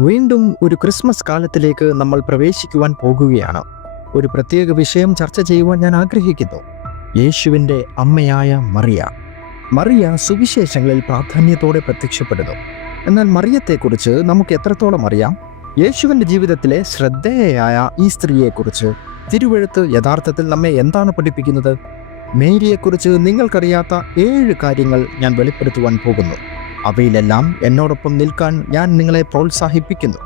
വീണ്ടും ഒരു ക്രിസ്മസ് കാലത്തിലേക്ക് നമ്മൾ പ്രവേശിക്കുവാൻ പോകുകയാണ്. ഒരു പ്രത്യേക വിഷയം ചർച്ച ചെയ്യുവാൻ ഞാൻ ആഗ്രഹിക്കുന്നു. യേശുവിന്റെ അമ്മയായ മറിയ. മറിയ സുവിശേഷങ്ങളിൽ പ്രാധാന്യത്തോടെ പ്രത്യക്ഷപ്പെടുന്നു. എന്നാൽ മറിയത്തെക്കുറിച്ച് നമുക്ക് എത്രത്തോളം അറിയാം? യേശുവിന്റെ ജീവിതത്തിലെ ശ്രദ്ധേയയായ ഈ സ്ത്രീയെക്കുറിച്ച് തിരുവഴുത്ത് യഥാർത്ഥത്തിൽ നമ്മെ എന്താണ് പഠിപ്പിക്കുന്നത്? മേരിയെക്കുറിച്ച് നിങ്ങൾക്കറിയാത്ത ഏഴ് കാര്യങ്ങൾ ഞാൻ വെളിപ്പെടുത്തുവാൻ പോകുന്നു. അവയിലെല്ലാം എന്നോടൊപ്പം നിൽക്കാൻ ഞാൻ നിങ്ങളെ പ്രോത്സാഹിപ്പിക്കുന്നു.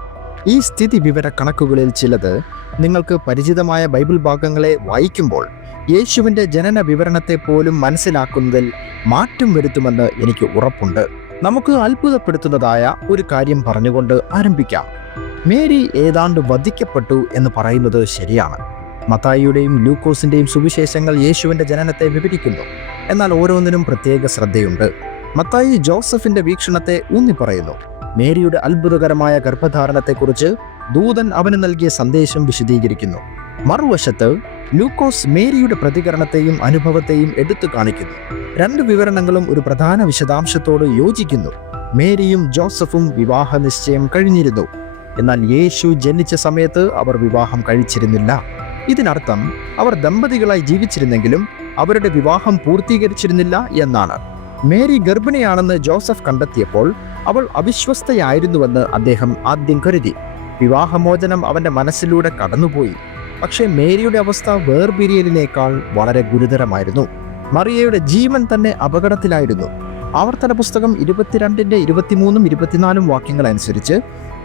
ഈ സ്ഥിതി വിവര കണക്കുകളിൽ ചിലത് നിങ്ങൾക്ക് പരിചിതമായ ബൈബിൾ ഭാഗങ്ങളെ വായിക്കുമ്പോൾ യേശുവിന്റെ ജനന വിവരണത്തെ പോലും മനസ്സിലാക്കുന്നതിൽ മാറ്റം വരുത്തുമെന്ന് എനിക്ക് ഉറപ്പുണ്ട്. നമുക്ക് അത്ഭുതപ്പെടുത്തുന്നതായ ഒരു കാര്യം പറഞ്ഞുകൊണ്ട് ആരംഭിക്കാം. മേരി ഏതാണ്ട് വധിക്കപ്പെട്ടു എന്ന് പറയുന്നത് ശരിയാണ്. മത്തായിയുടെയും ലൂക്കോസിന്റെയും സുവിശേഷങ്ങൾ യേശുവിന്റെ ജനനത്തെ വിവരിക്കുന്നു. എന്നാൽ ഓരോന്നിനും പ്രത്യേക ശ്രദ്ധയുണ്ട്. മത്തായി ജോസഫിന്റെ വീക്ഷണത്തെ ഊന്നി പറയുന്നു മേരിയുടെ അത്ഭുതകരമായ ഗർഭധാരണത്തെക്കുറിച്ച് ദൂതൻ അവന് നൽകിയ സന്ദേശം വിശദീകരിക്കുന്നു. മറുവശത്ത് ലൂക്കോസ് മേരിയുടെ പ്രതികരണത്തെയും അനുഭവത്തെയും എടുത്തു കാണിക്കുന്നു. രണ്ട് വിവരണങ്ങളും ഒരു പ്രധാന വിശദാംശത്തോട് യോജിക്കുന്നു. മേരിയും ജോസഫും വിവാഹ നിശ്ചയം കഴിഞ്ഞിരുന്നു. എന്നാൽ യേശു ജനിച്ച സമയത്ത് അവർ വിവാഹം കഴിച്ചിരുന്നില്ല. ഇതിനർത്ഥം അവർ ദമ്പതികളായി ജീവിച്ചിരുന്നെങ്കിലും അവരുടെ വിവാഹം പൂർത്തീകരിച്ചിരുന്നില്ല എന്നാണ്. മേരി ഗർഭിണിയാണെന്ന് ജോസഫ് കണ്ടെത്തിയപ്പോൾ അവൾ അവിശ്വസ്തയായിരുന്നുവെന്ന് അദ്ദേഹം ആദ്യം കരുതി. വിവാഹമോചനം അവന്റെ മനസ്സിലൂടെ കടന്നുപോയി. പക്ഷേ മേരിയുടെ അവസ്ഥ വേർപിരിയലിനേക്കാൾ വളരെ ഗുരുതരമായിരുന്നു. മറിയയുടെ ജീവൻ തന്നെ അപകടത്തിലായിരുന്നു. ആവർത്തന പുസ്തകം ഇരുപത്തിരണ്ടിന്റെ ഇരുപത്തിമൂന്നും ഇരുപത്തിനാലും വാക്യങ്ങൾ അനുസരിച്ച്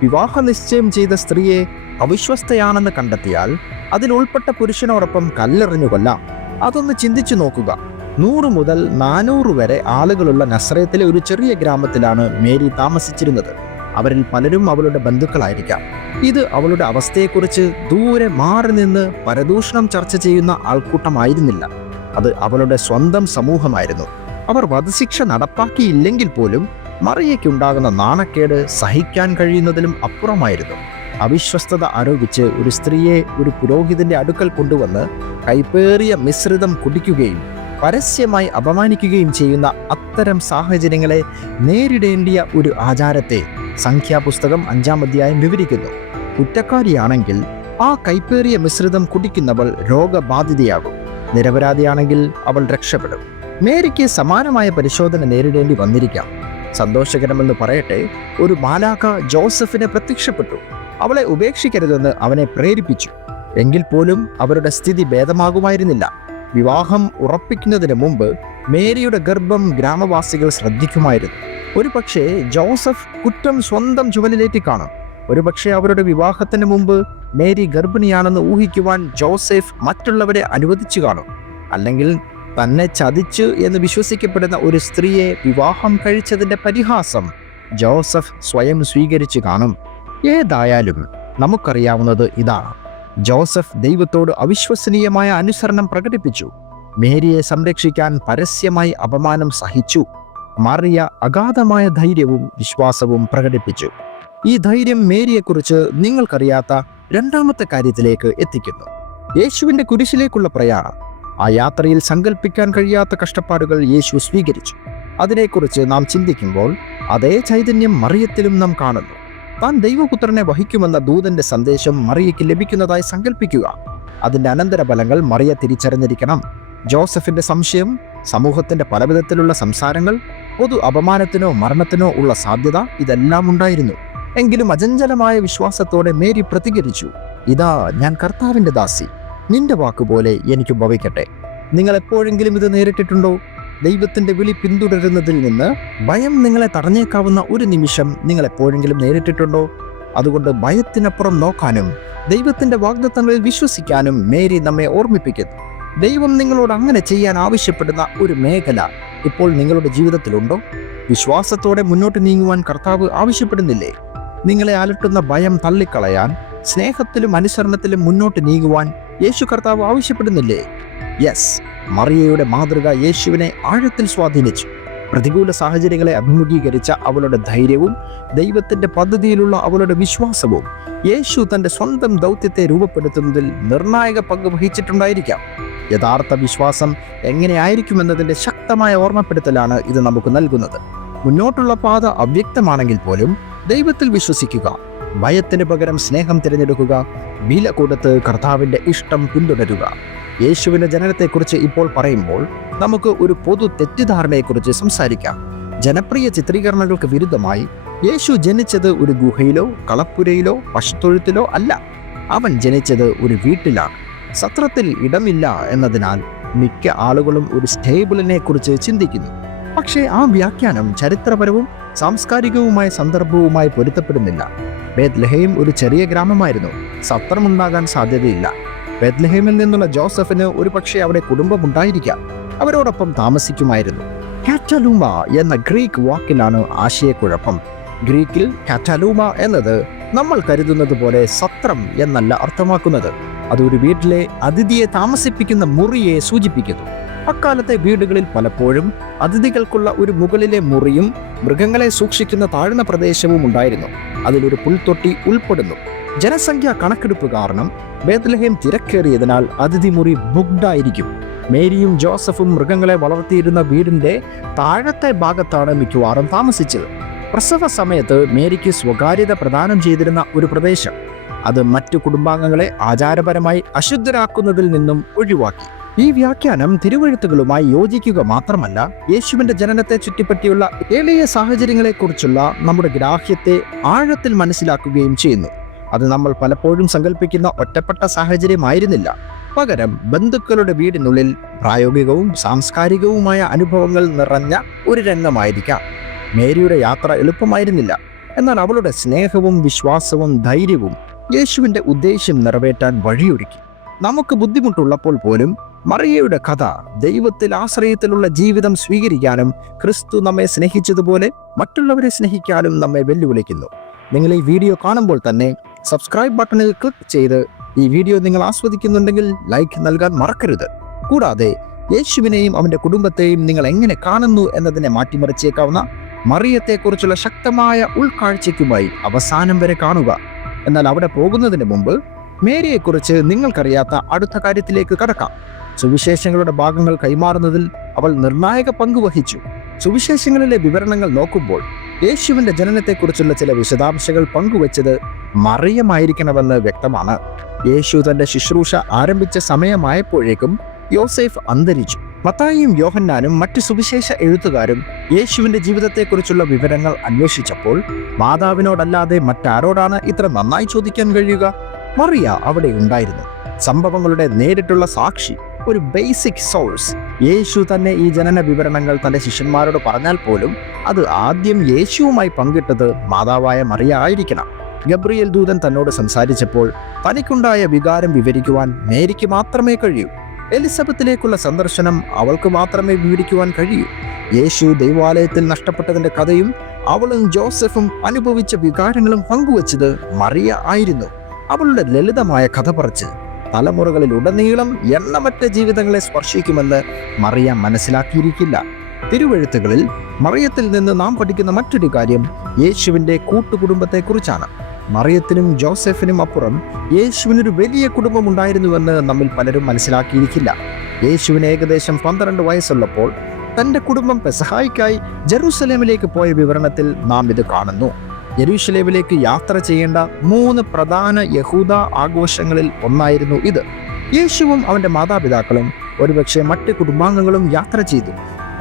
വിവാഹ നിശ്ചയം ചെയ്ത സ്ത്രീയെ അവിശ്വസ്തയാണെന്ന് കണ്ടെത്തിയാൽ അതിൽ ഉൾപ്പെട്ട പുരുഷനോടൊപ്പം കല്ലെറിഞ്ഞു കൊല്ലാം അതൊന്ന് ചിന്തിച്ചു നോക്കുക. നൂറ് മുതൽ നാനൂറ് വരെ ആളുകളുള്ള നസ്രയത്തിലെ ഒരു ചെറിയ ഗ്രാമത്തിലാണ് മേരി താമസിച്ചിരുന്നത്. അവരിൽ പലരും അവളുടെ ബന്ധുക്കളായിരിക്കാം. ഇത് അവളുടെ അവസ്ഥയെക്കുറിച്ച് ദൂരെ മാറി നിന്ന് പരദൂഷണം ചർച്ച ചെയ്യുന്ന ആൾക്കൂട്ടമായിരുന്നില്ല. അത് അവളുടെ സ്വന്തം സമൂഹമായിരുന്നു. അവർ വധശിക്ഷ നടപ്പാക്കിയില്ലെങ്കിൽ പോലും മറിയയ്ക്കുണ്ടാകുന്ന നാണക്കേട് സഹിക്കാൻ കഴിയുന്നതിലും അപ്പുറമായിരുന്നു. അവിശ്വസ്തത ആരോപിച്ച് ഒരു സ്ത്രീയെ ഒരു പുരോഹിതന്റെ അടുക്കൽ കൊണ്ടുവന്ന് കൈപ്പേറിയ മിശ്രിതം കുടിക്കുകയും പരസ്യമായി അപമാനിക്കുകയും ചെയ്യുന്ന അത്തരം സാഹചര്യങ്ങളെ നേരിടേണ്ടിയ ഒരു ആചാരത്തെ സംഖ്യാപുസ്തകം അഞ്ചാം അധ്യായം വിവരിക്കുന്നു. കുറ്റക്കാരിയാണെങ്കിൽ ആ കൈപ്പേറിയ മിശ്രിതം കുടിക്കുന്നവൾ രോഗബാധിതയാകും. നിരപരാധിയാണെങ്കിൽ അവൾ രക്ഷപ്പെടും. മേരിക്ക് സമാനമായ പരിശോധന നേരിടേണ്ടി വന്നിരിക്കാം. സന്തോഷകരമെന്ന് പറയട്ടെ ഒരു മാലാഖ ജോസഫിനെ പ്രത്യക്ഷപ്പെട്ടു. അവളെ ഉപേക്ഷിക്കരുതെന്ന് അവനെ പ്രേരിപ്പിച്ചു. എങ്കിൽ പോലും അവരുടെ സ്ഥിതി ഭേദമാകുമായിരുന്നില്ല. വിവാഹം ഉറപ്പിക്കുന്നതിന് മുമ്പ് മേരിയുടെ ഗർഭം ഗ്രാമവാസികൾ ശ്രദ്ധിക്കുമായിരുന്നു. ഒരു പക്ഷേ ജോസഫ് കുറ്റം സ്വന്തം ചുവലിലേറ്റി കാണും. ഒരുപക്ഷെ അവരുടെ വിവാഹത്തിന് മുമ്പ് മേരി ഗർഭിണിയാണെന്ന് ഊഹിക്കുവാൻ ജോസഫ് മറ്റുള്ളവരെ അനുവദിച്ചു കാണും. അല്ലെങ്കിൽ തന്നെ ചതിച്ചു എന്ന് വിശ്വസിക്കപ്പെടുന്ന ഒരു സ്ത്രീയെ വിവാഹം കഴിച്ചതിന്റെ പരിഹാസം ജോസഫ് സ്വയം സ്വീകരിച്ചു കാണും. ഏതായാലും നമുക്കറിയാവുന്നത് ഇതാണ്. ജോസഫ് ദൈവത്തോട് അവിശ്വസനീയമായ അനുസരണം പ്രകടിപ്പിച്ചു. മേരിയെ സംരക്ഷിക്കാൻ പരസ്യമായി അപമാനം സഹിച്ചു. മറിയ അഗാധമായ ധൈര്യവും വിശ്വാസവും പ്രകടിപ്പിച്ചു. ഈ ധൈര്യം മേരിയെക്കുറിച്ച് നിങ്ങൾക്കറിയാത്ത രണ്ടാമത്തെ കാര്യത്തിലേക്ക് എത്തിക്കുന്നു. യേശുവിന്റെ കുരിശിലേക്കുള്ള പ്രയാണം. ആ യാത്രയിൽ സങ്കല്പിക്കാൻ കഴിയാത്ത കഷ്ടപ്പാടുകൾ യേശു സ്വീകരിച്ചു. അതിനെക്കുറിച്ച് നാം ചിന്തിക്കുമ്പോൾ അതേ ചൈതന്യം മറിയത്തിലും നാം കാണുന്നു. താൻ ദൈവപുത്രനെ വഹിക്കുമെന്ന ദൂതന്റെ സന്ദേശം മറിയയ്ക്ക് ലഭിക്കുന്നതായി സങ്കല്പിക്കുക അതിന്റെ അനന്തരഫലങ്ങൾ മറിയ തിരിച്ചറിഞ്ഞിരിക്കണം. ജോസഫിന്റെ സംശയം സമൂഹത്തിന്റെ പലവിധത്തിലുള്ള സംസാരങ്ങൾ പൊതു അപമാനത്തിനോ മരണത്തിനോ ഉള്ള സാധ്യത ഇതെല്ലാം ഉണ്ടായിരുന്നു. എങ്കിലും അജഞ്ചലമായ വിശ്വാസത്തോടെ മേരി പ്രതികരിച്ചു. ഇതാ ഞാൻ കർത്താവിന്റെ ദാസി. നിന്റെ വാക്കുപോലെ എനിക്ക് ഭവിക്കട്ടെ. നിങ്ങൾ എപ്പോഴെങ്കിലും ഇത് നേരിട്ടിട്ടുണ്ടോ? ദൈവത്തിന്റെ വിളി പിന്തുടരുന്നതിൽ നിന്ന് ഭയം നിങ്ങളെ തടഞ്ഞേക്കാവുന്ന ഒരു നിമിഷം നിങ്ങൾ എപ്പോഴെങ്കിലും നേരിട്ടിട്ടുണ്ടോ? അതുകൊണ്ട് ഭയത്തിനപ്പുറം നോക്കാനും ദൈവത്തിന്റെ വാഗ്ദത്തങ്ങളിൽ വിശ്വസിക്കാനും മേരി നമ്മെ ഓർമ്മിപ്പിക്കുന്നു. ദൈവം നിങ്ങളോട് അങ്ങനെ ചെയ്യാൻ ആവശ്യപ്പെടുന്ന ഒരു മേഖല ഇപ്പോൾ നിങ്ങളുടെ ജീവിതത്തിലുണ്ടോ? വിശ്വാസത്തോടെ മുന്നോട്ട് നീങ്ങുവാൻ കർത്താവ് ആവശ്യപ്പെടുന്നില്ലേ? നിങ്ങളെ അലട്ടുന്ന ഭയം തള്ളിക്കളയാൻ സ്നേഹത്തിലും അനുസരണത്തിലും മുന്നോട്ട് നീങ്ങുവാൻ യേശു കർത്താവ് ആവശ്യപ്പെടുന്നില്ലേ? യെസ് മറിയയുടെ മാതൃക യേശുവിനെ ആഴത്തിൽ സ്വാധീനിച്ചു. പ്രതികൂല സാഹചര്യങ്ങളെ അഭിമുഖീകരിച്ച അവളുടെ ധൈര്യവും ദൈവത്തിന്റെ പദ്ധതിയിലുള്ള അവളുടെ വിശ്വാസവും യേശു തന്റെ സ്വന്തം ദൗത്യത്തെ രൂപപ്പെടുത്തുന്നതിൽ നിർണായക പങ്ക് വഹിച്ചിട്ടുണ്ടായിരിക്കാം. യഥാർത്ഥ വിശ്വാസം എങ്ങനെയായിരിക്കുമെന്നതിന്റെ ശക്തമായ ഓർമ്മപ്പെടുത്തലാണ് ഇത് നമുക്ക് നൽകുന്നത്. മുന്നോട്ടുള്ള പാത അവ്യക്തമാണെങ്കിൽ പോലും ദൈവത്തിൽ വിശ്വസിക്കുക ഭയത്തിന് പകരം സ്നേഹം തിരഞ്ഞെടുക്കുക വില കൊടുത്ത് കർത്താവിന്റെ ഇഷ്ടം പിന്തുടരുക. യേശുവിന്റെ ജനനത്തെക്കുറിച്ച് ഇപ്പോൾ പറയുമ്പോൾ നമുക്ക് ഒരു പൊതു തെറ്റിദ്ധാരണയെക്കുറിച്ച് സംസാരിക്കാം. ജനപ്രിയ ചിത്രീകരണങ്ങൾക്ക് വിരുദ്ധമായി യേശു ജനിച്ചത് ഒരു ഗുഹയിലോ കളപ്പുരയിലോ പശുത്തൊഴുത്തിലോ അല്ല. അവൻ ജനിച്ചത് ഒരു വീട്ടിലാണ്. സത്രത്തിൽ ഇടമില്ല എന്നതിനാൽ മിക്ക ആളുകളും ഒരു സ്റ്റേബിളിനെ കുറിച്ച് ചിന്തിക്കുന്നു. പക്ഷേ ആ വ്യാഖ്യാനം ചരിത്രപരവും സാംസ്കാരികവുമായ സന്ദർഭവുമായി പൊരുത്തപ്പെടുന്നില്ല. ബേദ്ലഹയും ഒരു ചെറിയ ഗ്രാമമായിരുന്നു. സത്രമുണ്ടാകാൻ സാധ്യതയില്ല. ബേത്ലഹേമിൽ നിന്നുള്ള ജോസഫിന് ഒരു പക്ഷേ അവിടെ കുടുംബമുണ്ടായിരിക്കാം. അവരോടൊപ്പം താമസിക്കുമായിരുന്നു. കാറ്റലൂമ എന്ന ഗ്രീക്ക് വാക്കിലാണ് ആശയക്കുഴപ്പം. ഗ്രീക്കിൽ കാറ്റലൂമ എന്നത് നമ്മൾ കരുതുന്നത് പോലെ സത്രം എന്നല്ല അർത്ഥമാക്കുന്നത്. അതൊരു വീട്ടിലെ അതിഥിയെ താമസിപ്പിക്കുന്ന മുറിയെ സൂചിപ്പിക്കുന്നു. അക്കാലത്തെ വീടുകളിൽ പലപ്പോഴും അതിഥികൾക്കുള്ള ഒരു മുകളിലെ മുറിയും മൃഗങ്ങളെ സൂക്ഷിക്കുന്ന താഴ്ന്ന പ്രദേശവും ഉണ്ടായിരുന്നു. അതിലൊരു പുൽത്തൊട്ടി ഉൾപ്പെടുന്നു. ജനസംഖ്യ കണക്കെടുപ്പ് കാരണം ബേത്ലഹേം തിരക്കേറിയതിനാൽ അതിഥി മുറി ബുക്ഡായിരിക്കും മേരിയും ജോസഫും മൃഗങ്ങളെ വളർത്തിയിരുന്ന വീടിന്റെ താഴത്തെ ഭാഗത്താണ് മിക്കവാറും താമസിച്ചത്. പ്രസവ സമയത്ത് മേരിക്ക് സ്വകാര്യത പ്രദാനം ചെയ്തിരുന്ന ഒരു പ്രദേശം. അത് മറ്റു കുടുംബാംഗങ്ങളെ ആചാരപരമായി അശുദ്ധരാക്കുന്നതിൽ നിന്നും ഒഴിവാക്കി. ഈ വ്യാഖ്യാനം തിരുവഴുത്തുകളുമായി യോജിക്കുക മാത്രമല്ല യേശുവിന്റെ ജനനത്തെ ചുറ്റിപ്പറ്റിയുള്ള എളിയ സാഹചര്യങ്ങളെക്കുറിച്ചുള്ള നമ്മുടെ ഗ്രാഹ്യത്തെ ആഴത്തിൽ മനസ്സിലാക്കുകയും ചെയ്യുന്നു. അത് നമ്മൾ പലപ്പോഴും സങ്കല്പിക്കുന്ന ഒറ്റപ്പെട്ട സാഹചര്യമായിരുന്നില്ല. പകരം ബന്ധുക്കളുടെ വീടിനുള്ളിൽ പ്രായോഗികവും സാംസ്കാരികവുമായ അനുഭവങ്ങൾ നിറഞ്ഞ ഒരു രംഗമായിരിക്കാം. മേരിയുടെ യാത്ര എളുപ്പമായിരുന്നില്ല. എന്നാൽ അവളുടെ സ്നേഹവും വിശ്വാസവും ധൈര്യവും യേശുവിന്റെ ഉദ്ദേശ്യം നിറവേറ്റാൻ വഴിയൊരുക്കി. നമുക്ക് ബുദ്ധിമുട്ടുള്ളപ്പോൾ പോലും മറിയയുടെ കഥ ദൈവത്തിൽ ആശ്രയത്തിലുള്ള ജീവിതം സ്വീകരിക്കാനും ക്രിസ്തു നമ്മെ സ്നേഹിച്ചതുപോലെ മറ്റുള്ളവരെ സ്നേഹിക്കാനും നമ്മെ വെല്ലുവിളിക്കുന്നു. നിങ്ങൾ ഈ വീഡിയോ കാണുമ്പോൾ തന്നെ സബ്സ്ക്രൈബ് ബട്ടണിൽ ക്ലിക്ക് ചെയ്ത് ഈ വീഡിയോ നിങ്ങൾ ആസ്വദിക്കുന്നുണ്ടെങ്കിൽ ലൈക്ക് നൽകാൻ മറക്കരുത്. കൂടാതെ യേശുവിനെയും അവന്റെ കുടുംബത്തെയും നിങ്ങൾ എങ്ങനെ കാണുന്നു എന്നതിനെ മാറ്റിമറിച്ചേക്കാവുന്ന മറിയത്തെക്കുറിച്ചുള്ള ശക്തമായ ഉൾക്കാഴ്ചയ്ക്കുമായി അവസാനം വരെ കാണുക. എന്നാൽ അവിടെ പോകുന്നതിന് മുമ്പ് മേരിയെക്കുറിച്ച് നിങ്ങൾക്കറിയാത്ത അടുത്ത കാര്യത്തിലേക്ക് കടക്കാം. സുവിശേഷങ്ങളുടെ ഭാഗങ്ങൾ കൈമാറുന്നതിൽ അവൾ നിർണായക പങ്കുവഹിച്ചു സുവിശേഷങ്ങളിലെ വിവരണങ്ങൾ നോക്കുമ്പോൾ യേശുവിന്റെ ജനനത്തെക്കുറിച്ചുള്ള ചില വിശദാംശങ്ങൾ പങ്കുവച്ചത് മറിയമായിരിക്കണമെന്ന് വ്യക്തമാണ്. യേശു തന്റെ ശുശ്രൂഷ ആരംഭിച്ച സമയമായപ്പോഴേക്കും യോസേഫ് അന്തരിച്ചു. മത്തായിയും യോഹന്നാനും മറ്റ് സുവിശേഷ എഴുത്തുകാരും യേശുവിന്റെ ജീവിതത്തെക്കുറിച്ചുള്ള വിവരങ്ങൾ അന്വേഷിച്ചപ്പോൾ മാതാവിനോടല്ലാതെ മറ്റാരോടാണ് ഇത്ര നന്നായി ചോദിക്കാൻ കഴിയുക? മറിയ അവിടെ ഉണ്ടായിരുന്നു. സംഭവങ്ങളുടെ നേരിട്ടുള്ള സാക്ഷി ഒരു ബേസിക് സോഴ്സ് യേശു തന്നെ ഈ ജനന വിവരണങ്ങൾ തന്റെ ശിഷ്യന്മാരോട് പറഞ്ഞാൽ പോലും അത് ആദ്യം യേശുവുമായി പങ്കിട്ടത് മാതാവായ മറിയ ആയിരിക്കണം. ഗബ്രിയൽ ദൂതൻ തന്നോട് സംസാരിച്ചപ്പോൾ തനിക്കുണ്ടായ വികാരം വിവരിക്കുവാൻ മേരിക്ക് മാത്രമേ കഴിയൂ. എലിസബത്തിലേക്കുള്ള സന്ദർശനം അവൾക്ക് മാത്രമേ വിവരിക്കുവാൻ കഴിയൂ. യേശു ദൈവാലയത്തിൽ നഷ്ടപ്പെട്ടതിന്റെ കഥയും അവളും ജോസഫും അനുഭവിച്ച വികാരങ്ങളും പങ്കുവച്ചത് മറിയ ആയിരുന്നു. അവളുടെ ലളിതമായ കഥ പറച്ച് തലമുറകളിൽ ഉടനീളം എണ്ണമറ്റ ജീവിതങ്ങളെ സ്പർശിക്കുമെന്ന് മറിയ മനസ്സിലാക്കിയിരിക്കില്ല. തിരുവഴുത്തുകളിൽ മറിയത്തിൽ നിന്ന് നാം പഠിക്കുന്ന മറ്റൊരു കാര്യം യേശുവിന്റെ കൂട്ടുകുടുംബത്തെക്കുറിച്ചാണ്. മറിയത്തിനും ജോസഫിനും അപ്പുറം യേശുവിനൊരു വലിയ കുടുംബം ഉണ്ടായിരുന്നുവെന്ന് നമ്മിൽ പലരും മനസ്സിലാക്കിയിരിക്കില്ല. യേശുവിന് ഏകദേശം പന്ത്രണ്ട് വയസ്സുള്ളപ്പോൾ തന്റെ കുടുംബം പെസഹായിക്കായി ജെറൂസലേമിലേക്ക് പോയ വിവരണത്തിൽ നാം ഇത് കാണുന്നു. യെരൂഷലേമിലേക്ക് യാത്ര ചെയ്യേണ്ട മൂന്ന് പ്രധാന യഹൂദ ആഘോഷങ്ങളിൽ ഒന്നായിരുന്നു ഇത്. യേശുവും അവന്റെ മാതാപിതാക്കളും ഒരുപക്ഷെ മറ്റ് കുടുംബാംഗങ്ങളും യാത്ര ചെയ്തു.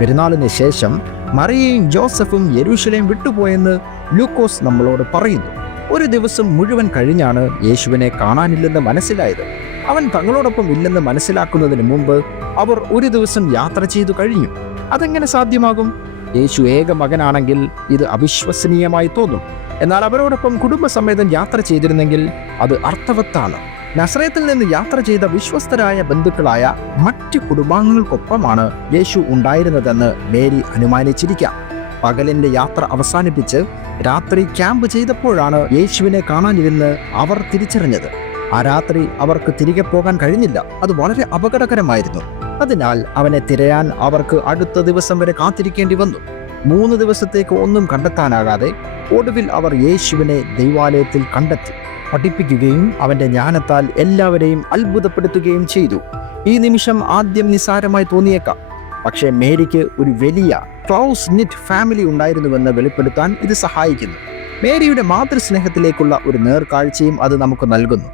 പെരുന്നാളിന് ശേഷം മറിയയും ജോസഫും യരുഷലേം വിട്ടുപോയെന്ന് ലൂക്കോസ് നമ്മളോട് പറയുന്നു. ഒരു ദിവസം മുഴുവൻ കഴിഞ്ഞാണ് യേശുവിനെ കാണാനില്ലെന്ന് മനസ്സിലായത്. അവൻ തങ്ങളോടൊപ്പം ഇല്ലെന്ന് മനസ്സിലാക്കുന്നതിന് മുമ്പ് അവർ ഒരു ദിവസം യാത്ര ചെയ്തു കഴിഞ്ഞു. അതെങ്ങനെ സാധ്യമാകും? യേശു ഏക മകനാണെങ്കിൽ ഇത് അവിശ്വസനീയമായി തോന്നും. എന്നാൽ അവരോടൊപ്പം കുടുംബസമേതം യാത്ര ചെയ്തിരുന്നെങ്കിൽ അത് അർത്ഥവത്താണ്. നസ്രയത്തിൽ നിന്ന് യാത്ര ചെയ്ത വിശ്വസ്തരായ ബന്ധുക്കളായ മറ്റ് കുടുംബാംഗങ്ങൾക്കൊപ്പമാണ് യേശു ഉണ്ടായിരുന്നതെന്ന് മേരി അനുമാനിച്ചിരിക്കാം. പകലിന്റെ യാത്ര അവസാനിപ്പിച്ച് രാത്രി ക്യാമ്പ് ചെയ്തപ്പോഴാണ് യേശുവിനെ കാണാനിരുന്ന് അവർ തിരിച്ചറിഞ്ഞത്. ആ രാത്രി അവർക്ക് തിരികെ പോകാൻ കഴിഞ്ഞില്ല. അത് വളരെ അപകടകരമായിരുന്നു. അതിനാൽ അവനെ തിരയാൻ അവർക്ക് അടുത്ത ദിവസം വരെ കാത്തിരിക്കേണ്ടി വന്നു. മൂന്ന് ദിവസത്തേക്ക് ഒന്നും കണ്ടെത്താനാകാതെ ഒടുവിൽ അവർ യേശുവിനെ ദൈവാലയത്തിൽ കണ്ടെത്തി. പഠിപ്പിക്കുകയും അവന്റെ ജ്ഞാനത്താൽ എല്ലാവരെയും അത്ഭുതപ്പെടുത്തുകയും ചെയ്തു. ഈ നിമിഷം ആദ്യം നിസ്സാരമായി തോന്നിയേക്കാം. പക്ഷേ മേരിക്ക് ഒരു വലിയ ക്ലൗസ് നിറ്റ് ഫാമിലി ഉണ്ടായിരുന്നുവെന്ന് വെളിപ്പെടുത്താൻ ഇത് സഹായിക്കുന്നു. മേരിയുടെ മാതൃസ്നേഹത്തിലേക്കുള്ള ഒരു നേർക്കാഴ്ചയും അത് നമുക്ക് നൽകുന്നു.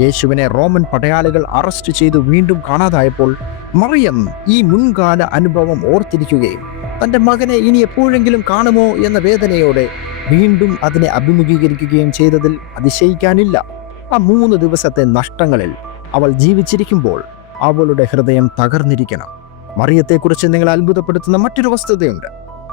യേശുവിനെ റോമൻ പടയാളികൾ അറസ്റ്റ് ചെയ്ത് വീണ്ടും കാണാതായപ്പോൾ മറിയം ഈ മുൻകാല അനുഭവം ഓർത്തിരിക്കുകയും തന്റെ മകനെ ഇനി എപ്പോഴെങ്കിലും കാണുമോ എന്ന വേദനയോടെ വീണ്ടും അതിനെ അഭിമുഖീകരിക്കുകയും ചെയ്തതിൽ അതിശയിക്കാനില്ല. ആ മൂന്ന് ദിവസത്തെ നഷ്ടങ്ങളിൽ അവൾ ജീവിച്ചിരിക്കുമ്പോൾ അവളുടെ ഹൃദയം തകർന്നിരിക്കണം. മറിയത്തെക്കുറിച്ച് നിങ്ങൾ അത്ഭുതപ്പെടുത്തുന്ന മറ്റൊരു വസ്തുതയുണ്ട്.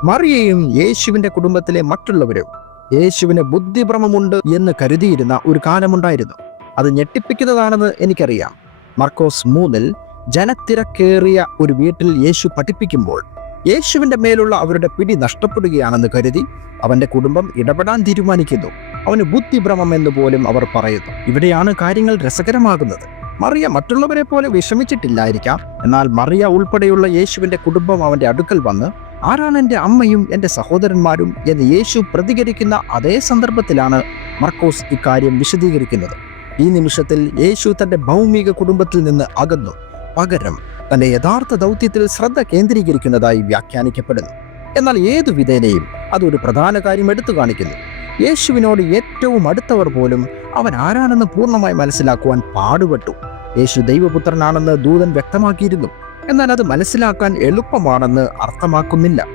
മറിയയും യേശുവിന്റെ കുടുംബത്തിലെ മറ്റുള്ളവരും യേശുവിന് ബുദ്ധിഭ്രമമുണ്ട് എന്ന് കരുതിയിരുന്ന ഒരു കാലമുണ്ടായിരുന്നു. അത് ഞെട്ടിപ്പിക്കുന്നതാണെന്ന് എനിക്കറിയാം. മർക്കോസ് മൂന്നിൽ ജനത്തിരക്കേറിയ ഒരു വീട്ടിൽ യേശു പഠിപ്പിക്കുമ്പോൾ യേശുവിന്റെ മേലുള്ള അവരുടെ പിടി നഷ്ടപ്പെടുകയാണെന്ന് കരുതി അവന്റെ കുടുംബം ഇടപെടാൻ തീരുമാനിക്കുന്നു. അവന് ബുദ്ധിഭ്രമം എന്ന് പോലും അവർ പറയുന്നു. ഇവിടെയാണ് കാര്യങ്ങൾ രസകരമാകുന്നത്. മറിയ മറ്റുള്ളവരെ പോലെ വിഷമിച്ചിട്ടില്ലായിരിക്കാം. എന്നാൽ മറിയ ഉൾപ്പെടെയുള്ള യേശുവിന്റെ കുടുംബം അവന്റെ അടുക്കൽ വന്ന് ആരാണ് എന്റെ അമ്മയും എന്റെ സഹോദരന്മാരും? എന്ന് യേശു പ്രതികരിക്കുന്ന അതേ സന്ദർഭത്തിലാണ് മർക്കോസ് ഇക്കാര്യം വിശദീകരിക്കുന്നത്. ഈ നിമിഷത്തിൽ യേശു തന്റെ ഭൗമിക കുടുംബത്തിൽ നിന്ന് അകന്നു. പകരം തന്റെ യഥാർത്ഥ ദൗത്യത്തിൽ ശ്രദ്ധ കേന്ദ്രീകരിക്കുന്നതായി വ്യാഖ്യാനിക്കപ്പെടുന്നു. എന്നാൽ ഏതു വിധേനയും അതൊരു പ്രധാന കാര്യം എടുത്തു കാണിക്കുന്നു. യേശുവിനോട് ഏറ്റവും അടുത്തവർ പോലും അവൻ ആരാണെന്ന് പൂർണമായി മനസ്സിലാക്കുവാൻ പാടുപെട്ടു. യേശു ദൈവപുത്രനാണെന്ന് ദൂതൻ വ്യക്തമാക്കിയിരുന്നു. എന്നാൽ അത് മനസ്സിലാക്കാൻ എളുപ്പമാണെന്ന് അർത്ഥമാക്കുന്നില്ല.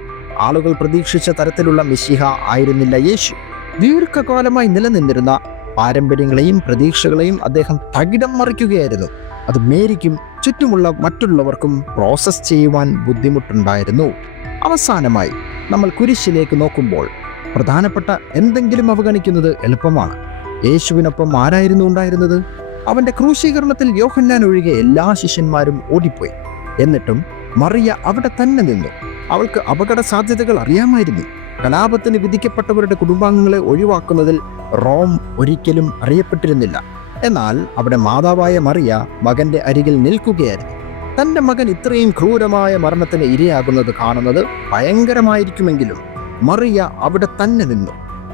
ആളുകൾ പ്രതീക്ഷിച്ച തരത്തിലുള്ള മിശിഹ ആയിരുന്നില്ല യേശു. ദീർഘകാലമായി നിലനിന്നിരുന്ന പാരമ്പര്യങ്ങളെയും പ്രതീക്ഷകളെയും അദ്ദേഹം തകിടം മറിക്കുകയായിരുന്നു. അത് മേരിക്കും ചുറ്റുമുള്ള മറ്റുള്ളവർക്കും പ്രോസസ് ചെയ്യുവാൻ ബുദ്ധിമുട്ടുണ്ടായിരുന്നു. അവസാനമായി നമ്മൾ കുരിശിലേക്ക് നോക്കുമ്പോൾ പ്രധാനപ്പെട്ട എന്തെങ്കിലും അവഗണിക്കുന്നത് എളുപ്പമാണ്. യേശുവിനൊപ്പം ആരായിരുന്നു ഉണ്ടായിരുന്നത്? അവന്റെ ക്രൂശീകരണത്തിൽ യോഹന്നാൻ ഒഴികെ എല്ലാ ശിഷ്യന്മാരും ഓടിപ്പോയി. എന്നിട്ടും മറിയ അവിടെ തന്നെ നിന്നു. അവൾക്ക് അപകട സാധ്യതകൾ അറിയാമായിരുന്നു. കലാപത്തിന് വിധിക്കപ്പെട്ടവരുടെ കുടുംബാംഗങ്ങളെ ഒഴിവാക്കുന്നതിൽ റോം ഒരിക്കലും അറിയപ്പെട്ടിരുന്നില്ല. എന്നാൽ അവിടെ മാതാവായ മറിയ മകന്റെ അരികിൽ നിൽക്കുകയായിരുന്നു. തന്റെ മകൻ ഇത്രയും ക്രൂരമായ മരണത്തിന് ഇരയാകുന്നത് കാണുന്നത് ഭയങ്കരമായിരിക്കുമെങ്കിലും മറിയ അവിടെ തന്നെ നിന്നു.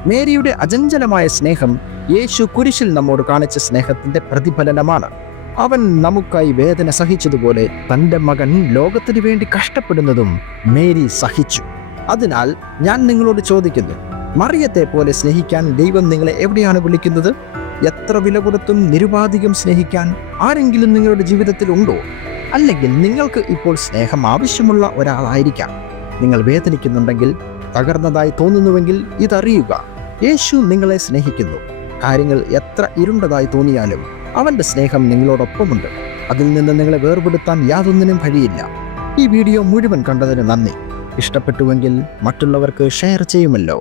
മേരിയുടെ അചഞ്ചലമായ സ്നേഹം യേശു കുരിശിൽ നമ്മോട് കാണിച്ച സ്നേഹത്തിന്റെ പ്രതിഫലനമാണ്. അവൻ നമുക്കായി വേദന സഹിച്ചതുപോലെ തന്റെ മകൻ ലോകത്തിന് വേണ്ടി കഷ്ടപ്പെടുന്നതും മേരി സഹിച്ചു. അതിനാൽ ഞാൻ നിങ്ങളോട് ചോദിക്കുന്നു മറിയത്തെ പോലെ സ്നേഹിക്കാൻ ദൈവം നിങ്ങളെ എവിടെയാണ് വിളിക്കുന്നത്? എത്ര വില കൊടുത്തും നിരുപാധികം സ്നേഹിക്കാൻ ആരെങ്കിലും നിങ്ങളുടെ ജീവിതത്തിൽ ഉണ്ടോ? അല്ലെങ്കിൽ നിങ്ങൾക്ക് ഇപ്പോൾ സ്നേഹം ആവശ്യമുള്ള ഒരാളായിരിക്കാം. നിങ്ങൾ വേദനിക്കുന്നുണ്ടെങ്കിൽ തകർന്നതായി തോന്നുന്നുവെങ്കിൽ ഇതറിയുക യേശു നിങ്ങളെ സ്നേഹിക്കുന്നു. കാര്യങ്ങൾ എത്ര ഇരുണ്ടതായി തോന്നിയാലും അവന്റെ സ്നേഹം നിങ്ങളോടൊപ്പമുണ്ട്. അതിൽ നിന്ന് നിങ്ങളെ വേർപെടുത്താൻ യാതൊന്നിനും കഴിയില്ല ഈ വീഡിയോ മുഴുവൻ കണ്ടതിന് നന്ദി. ഇഷ്ടപ്പെട്ടുവെങ്കിൽ മറ്റുള്ളവർക്ക് ഷെയർ ചെയ്യുമല്ലോ.